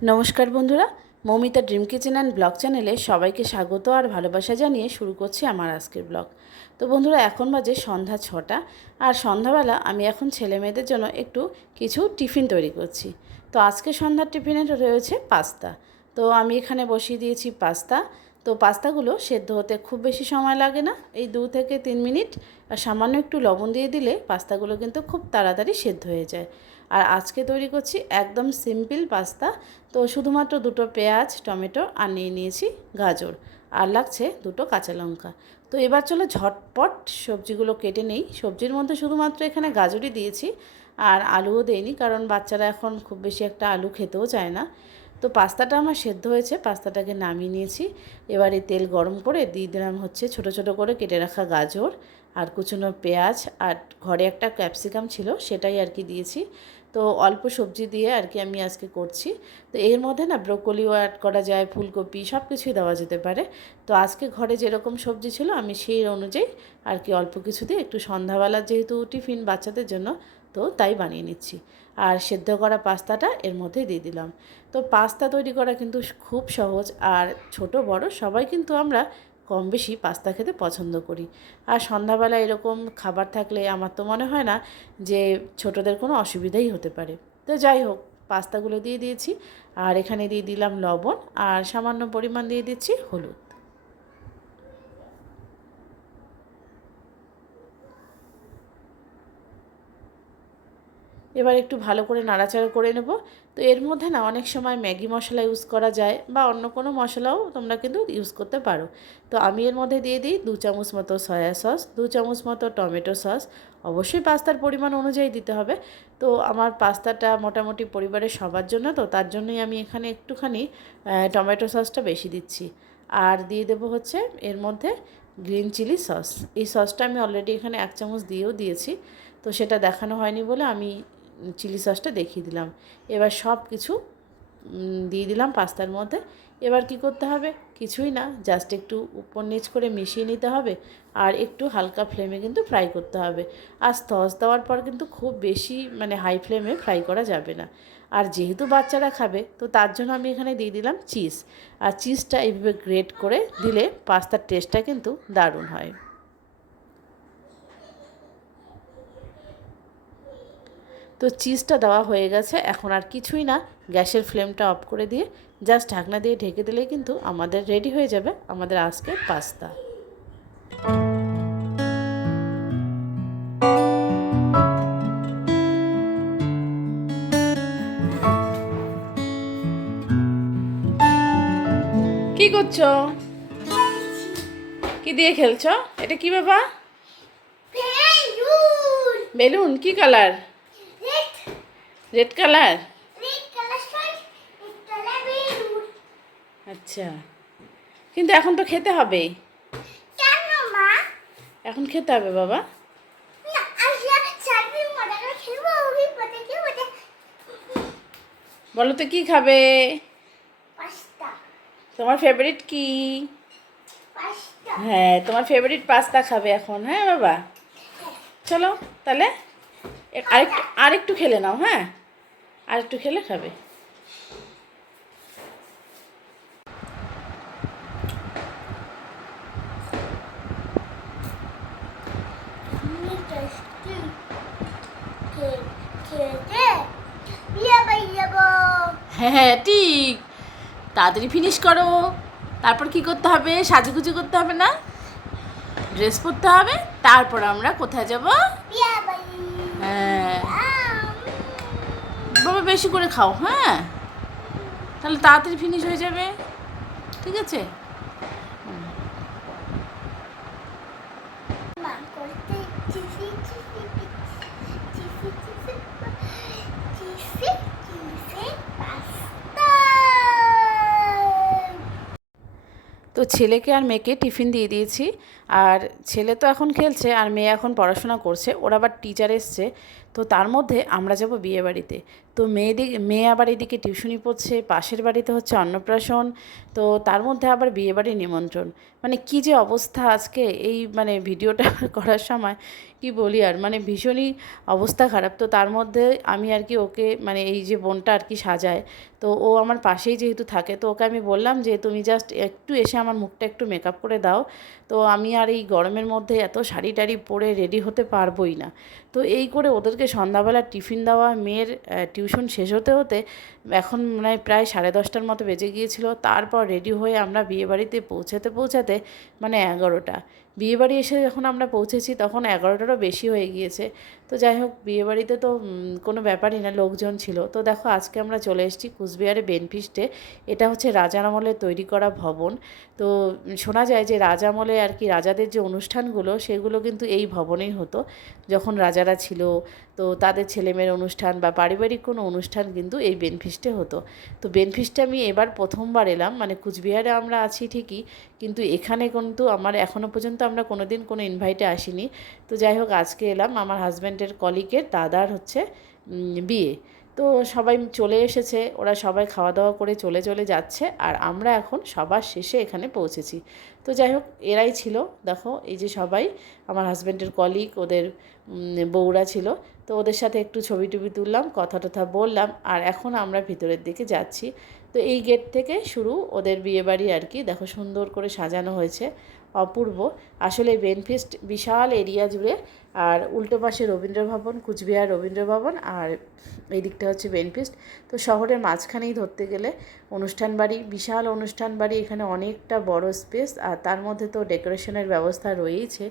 নমস্কার বন্ধুরা, Moumita dream kitchen and blog চ্যানেলে সবাইকে স্বাগত আর ভালোবাসা জানিয়ে শুরু করছি আমার আজকের ব্লগ। তো বন্ধুরা, এখন বাজে সন্ধ্যা 6টা, আর সন্ধ্যাবেলা আমি এখন ছেলে মেয়েদের জন্য একটু কিছু টিফিন তৈরি করছি। তো আজকে সন্ধ্যার টিফিনে রয়েছে পাস্তা। তো আমি এখানে বসিয়ে দিয়েছি পাস্তা। তো পাস্তাগুলো সেদ্ধ হতে খুব বেশি সময় লাগে না, এই 2 থেকে 3 মিনিট, আর সামান্য একটু লবণ দিয়ে দিলে পাস্তাগুলো কিন্তু খুব তাড়াতাড়ি সেদ্ধ হয়ে যায়। আর আজকে তৈরি করছি একদম সিম্পল পাস্তা। তো শুধুমাত্র 2টো পেঁয়াজ, টমেটো আর নিয়ে নিয়েছি গাজর, আর লাগছে 2টো কাঁচা লঙ্কা। তো এবার চলো ঝটপট সবজিগুলো কেটে নেই। সবজির মধ্যে শুধুমাত্র এখানে গাজরই দিয়েছি, আর আলুও দেইনি, কারণ বাচ্চারা এখন খুব বেশি একটা আলু খেতেও চায় না। তো পাস্তাটা আমার সেদ্ধ হয়েছে, পাস্তাটাকে নামিয়ে নিয়েছি। এবারে তেল গরম করে দিয়ে দিলাম হচ্ছে ছোটো ছোটো করে কেটে রাখা গাজর আর কুচনো পেঁয়াজ, আর ঘরে একটা ক্যাপসিকাম ছিল সেটাই আর কি দিয়েছি। তো অল্প সবজি দিয়ে আর কি আমি আজকে করছি। তো এর মধ্যে না ব্রোকলিও অ্যাড করা যায়, ফুলকপি সব কিছুই দেওয়া যেতে পারে। তো আজকে ঘরে যেরকম সবজি ছিল আমি সেই অনুযায়ী আর কি অল্প কিছু দিয়ে একটু সন্ধ্যাবেলা যেহেতু টিফিন বাচ্চাদের জন্য, তো তাই বানিয়ে নিচ্ছি। আর সেদ্ধ করা পাস্তাটা এর মধ্যে দিয়ে দিলাম। তো পাস্তা তৈরি করা কিন্তু খুব সহজ, আর ছোট বড় সবাই কিন্তু আমরা কম বেশি পাস্তা খেতে পছন্দ করি। আর সন্ধ্যাবেলা এরকম খাবার থাকলে আমার তো মনে হয় না যে ছোটদের কোনো অসুবিধাই হতে পারে। তো যাই হোক, পাস্তাগুলো দিয়ে দিয়েছি, আর এখানে দিয়ে দিলাম লবণ, আর সামান্য পরিমাণ দিয়ে দিচ্ছি হলুদ। এবার একটু ভালো করে নাড়াচাড়া করে নেব। তো এর মধ্যে না অনেক সময় ম্যাগি মশলা ইউজ করা যায়, বা অন্য কোনো মশলাও তোমরা কিন্তু ইউজ করতে পারো। তো আমি এর মধ্যে দিয়ে দিই 2 চামচ মতো সয়া সস, 2 চামচ মতো টমেটো সস। অবশ্যই পাস্তার পরিমাণ অনুযায়ী দিতে হবে। তো আমার পাস্তাটা মোটামুটি পরিবারের সবার জন্য, তো তার জন্যই আমি এখানে একটুখানি টমেটো সসটা বেশি দিচ্ছি। আর দিয়ে দেবো হচ্ছে এর মধ্যে গ্রিন চিলি সস। এই সসটা আমি অলরেডি এখানে 1 চামচ দিয়েও দিয়েছি, তো সেটা দেখানো হয়নি বলে আমি চিলি সসটা দেখিয়ে দিলাম। এবার সব কিছু দিয়ে দিলাম পাস্তার মধ্যে। এবার কি করতে হবে? কিছুই না, জাস্ট একটু উপর নিচ করে মিশিয়ে নিতে হবে, আর একটু হালকা ফ্লেমে কিন্তু ফ্রাই করতে হবে। আর সস দেওয়ার পর কিন্তু খুব বেশি হাই ফ্লেমে ফ্রাই করা যাবে না। আর যেহেতু বাচ্চারা খাবে, তো তার জন্য আমি এখানে দিয়ে দিলাম চিজ। আর চিজটা এইভাবে গ্রেট করে দিলে পাস্তার টেস্টটা কিন্তু দারুণ হয়। তো চিজটা দেওয়া হয়ে গেছে, এখন আর কিছুই না, গ্যাসের ফ্লেমটা অফ করে দিয়ে জাস্ট ঢাকনা দিয়ে ঢেকে দিলেই কিন্তু আমাদের রেডি হয়ে যাবে আমাদের আজকের পাস্তা। কি করছো? কি দিয়ে খেলছো? এটা কি বাবা? বেলুন। কি কালার? Red colour. আচ্ছা, কিন্তু এখন তো খেতে হবে। এখন খেতে হবে বাবা। বলো তো কি খাবে? তোমার ফেভারিট কি? হ্যাঁ, তোমার ফেভারিট পাস্তা খাবে এখন। হ্যাঁ বাবা, চলো তাহলে আরেকটু খেলে নাও। হ্যাঁ, আরেকটু খেলে খাবে। হ্যাঁ হ্যাঁ, ঠিক। তাড়াতাড়ি ফিনিশ করো। তারপর কি করতে হবে? সাজুগুজু করতে হবে না? ড্রেস পরতে হবে। তারপর আমরা কোথায় যাব? হ্যাঁ বাবা, বেশি করে খাও। হ্যাঁ, তাহলে তাড়াতাড়ি ফিনিশ হয়ে যাবে। ঠিক আছে? তো ছেলেকে আর মেয়েকে টিফিন দিয়ে দিয়েছি, আর ছেলে তো এখন খেলছে আর মেয়ে এখন পড়াশোনা করছে, ওর আবার টিচার এসছে। তো তার মধ্যে আমরা যাব বিয়েবাড়িতে। তো মেয়ে আবার এদিকে টিউশনি পড়ছে, পাশের বাড়িতে হচ্ছে অন্নপ্রাশন, তো তার মধ্যে আবার বিয়েবাড়ির নিমন্ত্রণ। মানে কী যে অবস্থা আজকে এই মানে ভিডিওটা করার সময় কি বলি আর, মানে ভীষণই অবস্থা খারাপ। তো তার মধ্যে আমি আর কি ওকে, মানে এই যে বোনটা আর কি সাজায়, তো ও আমার পাশেই যেহেতু থাকে, তো ওকে আমি বললাম যে তুমি জাস্ট একটু এসে আমার মুখটা একটু মেকআপ করে দাও। তো আমি আর এই গরমের মধ্যে এত শাড়ি টাড়ি পরে রেডি হতে পারবোই না। তো এই করে ওদেরকে সন্ধ্যাবেলা টিফিন দেওয়া, মেয়ের টিউশন শেষ হতে হতে এখন মানে প্রায় 10:30টার মতো বেজে গিয়েছিল। তারপর রেডি হয়ে আমরা বিয়েবাড়িতে পৌঁছাতে পৌঁছাতে মানে 11টা। বিয়েবাড়ি এসে যখন আমরা পৌঁছেছি তখন 11টারও বেশি হয়ে গিয়েছে। তো যাই হোক, বিয়েবাড়িতে তো কোনো ব্যাপারই না, লোকজন ছিল। তো দেখো আজকে আমরা চলে এসেছি কুচবিহারে বেনফিস্টে। এটা হচ্ছে রাজার আমলে তৈরি করা ভবন। তো শোনা যায় যে রাজা আমলে আর কি রাজাদের যে অনুষ্ঠানগুলো সেগুলো কিন্তু এই ভবনেই হতো যখন রাজারা ছিল। তো তাদের ছেলেমেয়ের অনুষ্ঠান বা পারিবারিক কোনো অনুষ্ঠান কিন্তু এই বেনফিস্টে হতো। তো বেনফিস্টে আমি এবার প্রথমবার এলাম, মানে কুচবিহারে আমরা আছি ঠিকই, কিন্তু এখানে কিন্তু আমার এখনও পর্যন্ত আমরা কোনো দিন কোনো ইনভাইটে আসিনি। তো যাই হোক আজকে এলাম, আমার হাজব্যান্ডের কলিগের দাদার হচ্ছে বিয়ে। তো সবাই চলে এসেছে, ওরা সবাই খাওয়া দাওয়া করে চলে চলে যাচ্ছে, আর আমরা এখন সবার শেষে এখানে পৌঁছেছি। তো যাই হোক এরাই ছিল, দেখো এই যে সবাই আমার হাজব্যান্ডের কলিগ, ওদের বউরা ছিল। তো ওদের সাথে একটু ছবি টবি তুললাম, কথা টথা বললাম, আর এখন আমরা ভিতরের দিকে যাচ্ছি। তো এই গেট থেকে শুরু ওদের বিয়েবাড়ি আর কি, দেখো সুন্দর করে সাজানো হয়েছে, অপূর্ব। আসলে বেনফিস্ট বিশাল এরিয়া জুড়ে, আর উল্টো পাশে রবীন্দ্রভবন, কুচবিহার রবীন্দ্রভবন, আর এই দিকটা হচ্ছে বেনফিস্ট। তো শহরের মাঝখানেই ধরতে গেলে অনুষ্ঠান বাড়ি, বিশাল অনুষ্ঠান বাড়ি, এখানে অনেকটা বড় স্পেস, আর তার মধ্যে তো ডেকোরেশনের ব্যবস্থা রয়েইছে।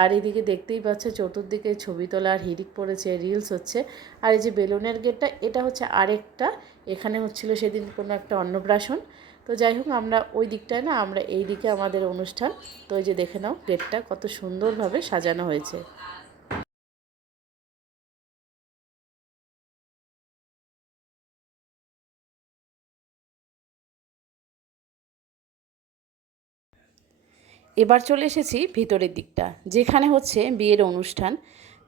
আর এদিকে দেখতেই পাচ্ছে চতুর্দিকে ছবি তোলা আর হিড়িক পড়েছে, রিলস হচ্ছে। আর এই যে বেলুনের গেটটা, এটা হচ্ছে আরেকটা, এখানে হচ্ছিল সেদিন কোনো একটা অন্নপ্রাশন। তো যাই হোক আমরা ওই দিকটায় না, আমরা এই দিকে আমাদের অনুষ্ঠান। তো এই যে দেখে নাও গেটটা কত সুন্দরভাবে সাজানো হয়েছে। এবার চলে এসেছি ভিতরের দিকটা, যেখানে হচ্ছে বিয়ের অনুষ্ঠান।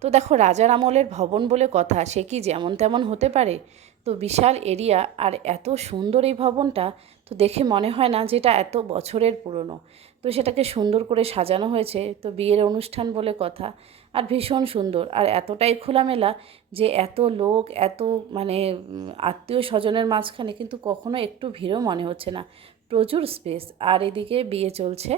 তো দেখো রাজার আমলের ভবন বলে কথা, সে কি যেমন তেমন হতে পারে? তো বিশাল এরিয়া, আর এত সুন্দর এই ভবনটা, তো দেখে মনে হয় না যে এটা এত বছরের পুরনো। তো সেটাকে সুন্দর করে সাজানো হয়েছে, তো বিয়ের অনুষ্ঠান বলে কথা। আর ভীষণ সুন্দর, আর এতটাই খোলামেলা যে এত লোক, এত মানে আত্মীয় স্বজনের মাঝখানে কিন্তু কখনো একটু ভিড়ও মনে হচ্ছে না, প্রচুর স্পেস। আর এদিকে বিয়ে চলছে।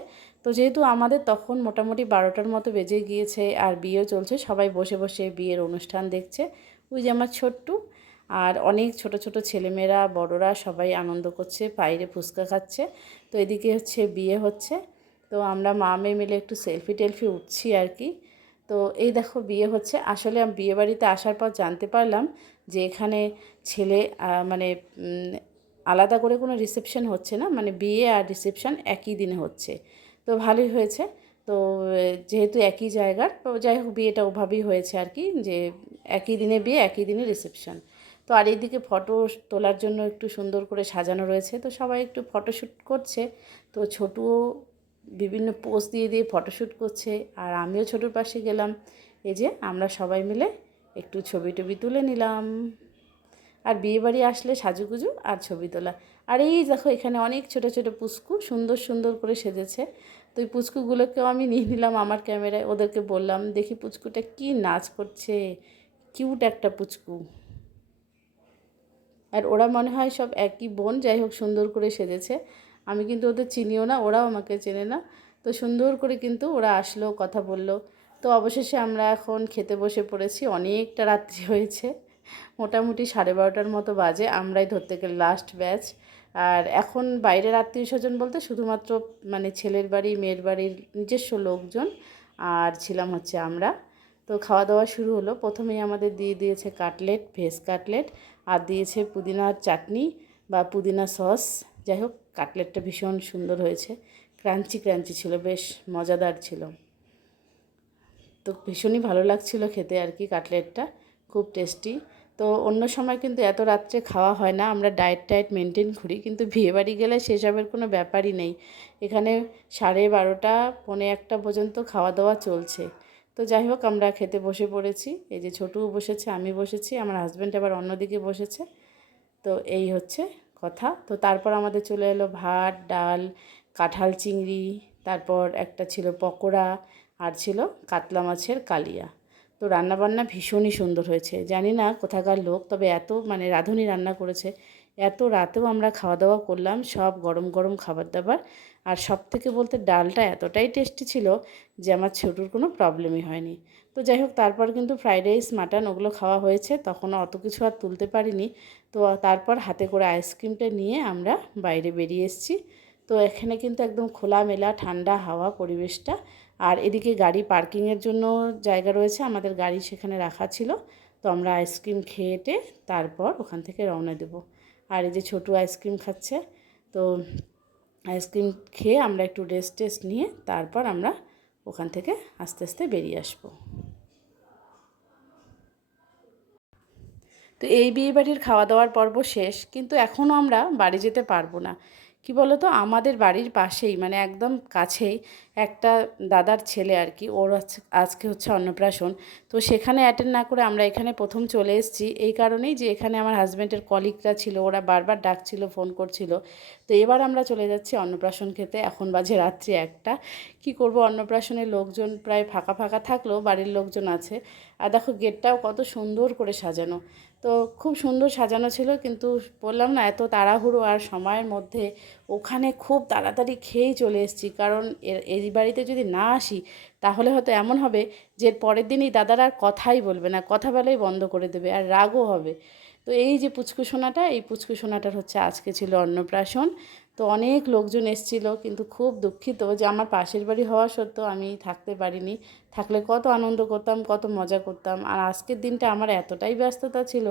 তো যেহেতু আমাদের তখন মোটামুটি 12টার মতো বেজে গিয়েছে, আর বিয়েও চলছে, সবাই বসে বসে বিয়ের অনুষ্ঠান দেখছে। ওই যে আমার ছোট্টু, আর অনেক ছোট ছোট ছেলেমেয়েরা বড়রা সবাই আনন্দ করছে, বাইরে ফুচকা খাচ্ছে। তো এদিকে হচ্ছে বিয়ে হচ্ছে। তো আমরা মা মেয়ে মিলে একটু সেলফি টেলফি উঠছি আর কি। তো এই দেখো বিয়ে হচ্ছে। আসলে আমি বিয়ে বাড়িতে আসার পর জানতে পারলাম যে এখানে ছেলে মানে আলাদা করে কোনো রিসেপশন হচ্ছে না, মানে বিয়ে আর রিসেপশন একই দিনে হচ্ছে। তো ভালোই হয়েছে। তো যেহেতু একই জায়গার, তো যাই হোক বিয়েটা ওভাবেই হয়েছে আর কি, যে একই দিনে বিয়ে একই দিনে রিসেপশন। তো আর এইদিকে ফটো তোলার জন্য একটু সুন্দর করে সাজানো রয়েছে, তো সবাই একটু ফটোশ্যুট করছে। তো ছোটুও বিভিন্ন পোজ দিয়ে দিয়ে ফটোশ্যুট করছে, আর আমিও ছোটোর পাশে গেলাম। এই যে আমরা সবাই মিলে একটু ছবি টবি তুলে নিলাম। আর বিয়েবাড়ি আসলে সাজুগুজু আর ছবি তোলা। আর এই দেখো এখানে অনেক ছোট ছোট পুচকু সুন্দর সুন্দর করে সেজেছে। তো এই পুচকুগুলোকেও আমি নিয়ে নিলাম আমার ক্যামেরায়, ওদেরকে বললাম দেখি পুচকুটা কি নাচ করছে, কিউট একটা পুচকু। আর ওরা মনে হয় সব একই বোন, যাই হোক সুন্দর করে সেজেছে। আমি কিন্তু ওদের চিনিও না, ওরাও আমাকে চেনে না। তো সুন্দর করে কিন্তু ওরা আসলো, কথা বললো। তো অবশেষে আমরা এখন খেতে বসে পড়েছি, অনেকটা রাত্রি হয়েছে, মোটামুটি 12:30টার মতো বাজে, আমরাই ধরতে গেলে লাস্ট ব্যাচ। আর এখন বাইরের আত্মীয় স্বজন বলতে শুধুমাত্র মানে ছেলের বাড়ি মেয়ের বাড়ির নিজস্ব লোকজন, আর ছিলাম হচ্ছে আমরা। তো খাওয়া দাওয়া শুরু হলো। প্রথমেই আমাদের দিয়ে দিয়েছে কাটলেট, ভেজ কাটলেট, আর দিয়েছে পুদিনার চাটনি বা পুদিনা সস। যাই হোক কাটলেটটা ভীষণ সুন্দর হয়েছে, ক্রাঞ্চি ক্রাঞ্চি ছিল, বেশ মজাদার ছিল। তো ভীষণই ভালো লাগছিল খেতে আর কি কাটলেটটা, খুব টেস্টি। তো অন্য সময় কিন্তু এত রাত্রে খাওয়া হয় না, আমরা ডায়েট মেনটেন করি, কিন্তু বিয়েবাড়ি গেলে সেসবের কোনো ব্যাপারই নেই। এখানে 12:30 পৌনে 1 পর্যন্ত খাওয়া দাওয়া চলছে। তো যাই হোক, আমরা খেতে বসে পড়েছি। এই যে ছোটুও বসেছে, আমি বসেছি, আমার হাজব্যান্ড আবার অন্যদিকে বসেছে। তো এই হচ্ছে কথা। তো তারপর আমাদের চলে এলো ভাত, ডাল, কাঁঠাল চিংড়ি, তারপর একটা ছিল পকোড়া, আর ছিল কাতলা মাছের কালিয়া। তো রান্নাবান্না ভীষণই সুন্দর হয়েছে। জানি না কোথাকার লোক, তবে এত মানে রাঁধুনি রান্না করেছে। এত রাতেও আমরা খাওয়া দাওয়া করলাম, সব গরম গরম খাবার দাবার। আর সব থেকে বলতে ডালটা এতটাই টেস্টি ছিল যে আমার ছোটুর কোনো প্রবলেমই হয়নি। তো যাই হোক, তারপর কিন্তু ফ্রাইড রাইস, মাটন ওগুলো খাওয়া হয়েছে, তখনও অত কিছু আর তুলতে পারিনি। তো তারপর হাতে করে আইসক্রিমটা নিয়ে আমরা বাইরে বেরিয়ে এসেছি। তো এখানে কিন্তু একদম খোলামেলা ঠান্ডা হাওয়া পরিবেশটা। আর এদিকে গাড়ি পার্কিংয়ের জন্য জায়গা রয়েছে, আমাদের গাড়ি সেখানে রাখা ছিল। তো আমরা আইসক্রিম খেয়ে তারপর ওখান থেকে রওনা দেব। আর এই যে ছোটু আইসক্রিম খাচ্ছে। তো আইসক্রিম খেয়ে আমরা একটু রেস্ট নিয়ে তারপর আমরা ওখান থেকে আস্তে আস্তে বেরিয়ে আসবো। তো এই বিয়েবাড়ির খাওয়া দাওয়ার পর্ব শেষ, কিন্তু এখনও আমরা বাড়ি যেতে পারবো না। কি বলো তো, আমাদের বাড়ির পাশেই মানে একদম কাছেই একটা দাদার ছেলে আর কি, ওর আজকে হচ্ছে অন্নপ্রাশন। তো সেখানে অ্যাটেন্ড না করে আমরা এখানে প্রথম চলে এসেছি, এই কারণেই যে এখানে আমার হাজব্যান্ডের কলিগরা ছিল, ওরা বারবার ডাকছিল, ফোন করছিল। তো এবার আমরা চলে যাচ্ছি অন্নপ্রাশন খেতে। এখন বাজে রাত্রি 1টা। কি করব, অন্নপ্রাশনের লোকজন প্রায় ফাঁকা ফাঁকা থাকলেও বাড়ির লোকজন আছে। আর দেখো গেটটাও কত সুন্দর করে সাজানো। তো খুব সুন্দর সাজানো ছিল, কিন্তু বললাম না এত তাড়াহুড়ো আর সময়ের মধ্যে ওখানে খুব তাড়াতাড়ি খেয়েই চলে এসেছি। কারণ এই বাড়িতে যদি না আসি তাহলে হয়তো এমন হবে যে পরের দিনই দাদারা আর কথাই বলবে না, কথা বলাই বন্ধ করে দেবে, আর রাগও হবে। তো এই যে পুচকুসোনাটা, এই পুচকুসোনাটার হচ্ছে আজকে ছিল অন্নপ্রাশন। তো অনেক লোকজন এসেছিলো, কিন্তু খুব দুঃখিত যে আমার পাশের বাড়ি হওয়া সত্ত্বেও আমি থাকতে পারিনি। থাকলে কত আনন্দ করতাম, কত মজা করতাম। আর আজকের দিনটা আমার এতটাই ব্যস্ততা ছিল,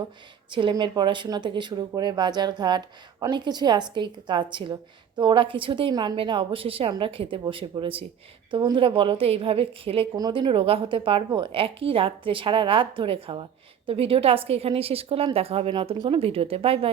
ছেলেমেয়ের পড়াশোনা থেকে শুরু করে বাজার ঘাট অনেক কিছুই আজকেই কাজ ছিল। তো ওরা কিছুতেই মানবে না, অবশেষে আমরা খেতে বসে পড়েছি। তো বন্ধুরা বলো তো, এইভাবে খেলে কোনো দিনও রোগা হতে পারবো? একই রাত্রে সারা রাত ধরে খাওয়া। তো ভিডিওটা আজকে এখানেই শেষ করলাম, দেখা হবে নতুন কোনো ভিডিওতে। Bye bye.